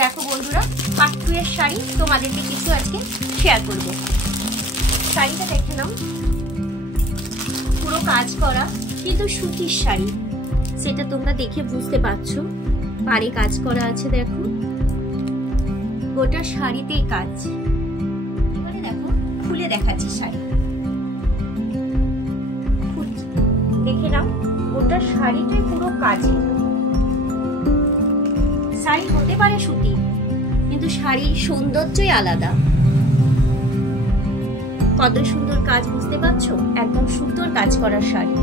দেখো বন্ধুরা, পার্ট 2 এর শাড়ি তোমাদেরকে কিছু আজকে শেয়ার করব। শাড়িটা দেখে নাও, পুরো কাজ করা কিন্তু সুতির শাড়ি, সেটা তোমরা দেখে বুঝতে পারছো। পাড়ে কাজ করা আছে, দেখো গোটা শাড়িতেই কাজ। এবারে দেখো খুলে দেখাচ্ছি শাড়ি, দেখে নাও গোটা শাড়িটাই পুরো কাজে। শাড়ি হতে পারে সুতি, কিন্তু শাড়ির সৌন্দর্যই আলাদা। কত সুন্দর কাজ, বুঝতে পারছো? একদম সুন্দর কাজ করার শাড়ি।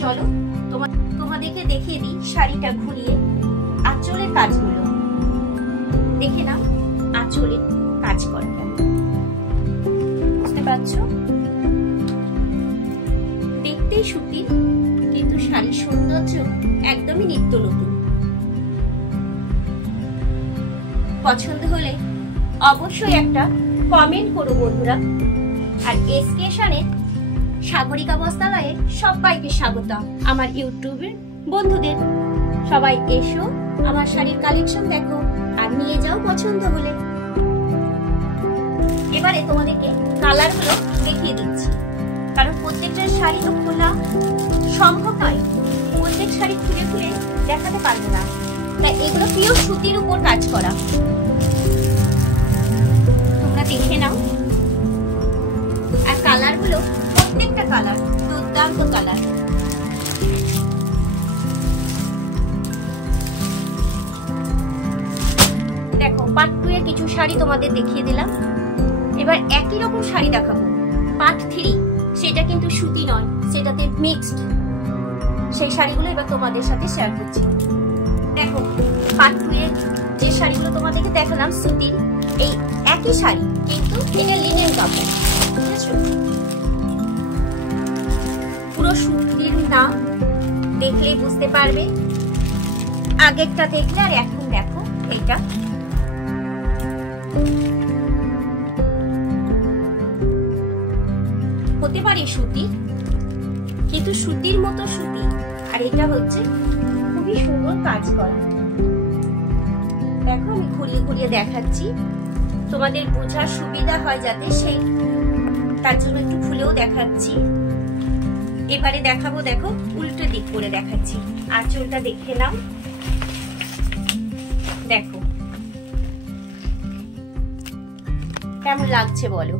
চলো তোমাদেরকে দেখিয়ে দিই শাড়িটা ঘুরিয়ে আঁচলের কাজগুলো। দেখে নাও আঁচলে কাজ করা, বুঝতে পারছো? দেখতেই সুতির, কিন্তু শাড়ির সৌন্দর্য একদমই নিত্য নতুন। পছন্দ হলে অবশ্যই একটা কমেন্ট করো বন্ধুরা। আর এসকেশনের সাগরিকা বস্ত্রালয়ে সবাইকে স্বাগত। আমার ইউটিউবের বন্ধুদের সবাই এসো, আমার শাড়ির কালেকশন দেখো আর নিয়ে যাও পছন্দ হলে। এবারে তোমাদেরকে কালারগুলো দেখিয়ে দিচ্ছি, কারণ প্রত্যেকটা শাড়ি তো খোলা সম্ভব নয়, প্রত্যেক শাড়ি খুলে খুলে দেখাতে পারবে না। তাই এগুলো পিওর সুতির উপর কাজ করা, তোমরা দেখে নাও। আর কালারগুলো প্রত্যেকটা কালার দুর্দান্ত কালার। দেখো পার্ট 2 এর কিছু শাড়ি তোমাদের দেখিয়ে দিলাম। এবার একই রকম শাড়ি দেখাবো পার্ট 3, সেটা কিন্তু সুতি নয়, সেটাতে মিক্সড। সেই শাড়িগুলো এবার তোমাদের সাথে শেয়ার করছি। দেখো পার্ট 2 এর যে শাড়িগুলো তোমাদেরকে দেখালাম সুতির, এই একই শাড়ি কিন্তু এটা লিনেন কাপড়, বুঝেছো? পুরো সুতির না, দেখলেই বুঝতে পারবে। আগেরটা দেখলে আর এখন দেখো, এটা হতে পারে সুতি, কিন্তু সুতির মতো সুতি। আর এটা হচ্ছে খুবই সুন্দর কাজ করা। দেখো আমি ঘুরিয়ে ঘুরিয়ে দেখাচ্ছি, তোমাদের বোঝার সুবিধা হয় যাতে, সেই তার জন্য একটু খুলেও দেখাচ্ছি। এবারে দেখাবো, দেখো উল্টো দিক করে দেখাচ্ছি। আঁচলটা দেখে নাও, দেখো কেমন লাগছে বলো।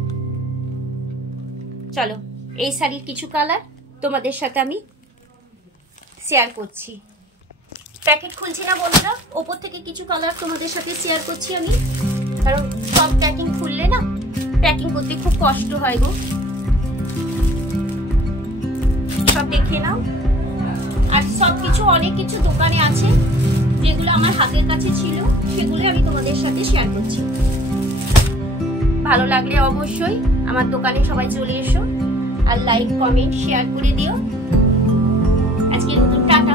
চলো এই শাড়ির কিছু কালার তোমাদের সাথে আমি শেয়ার করছি। প্যাকেট খুলছি না বন্ধুরা, ওপর থেকে কিছু কালার তোমাদের সাথে শেয়ার করছি আমি, কারণ সব প্যাকিং খুললে না প্যাকিং করতে খুব কষ্ট হয় গো। সব দেখে নাও। আর সবকিছু অনেক কিছু দোকানে আছে, যেগুলো আমার হাতের কাছে ছিল সেগুলো আমি তোমাদের সাথে শেয়ার করছি। ভালো লাগলে অবশ্যই আমার দোকানে সবাই চলে এসো, আর লাইক কমেন্ট শেয়ার করে দিও। আজকের মতন টাটা।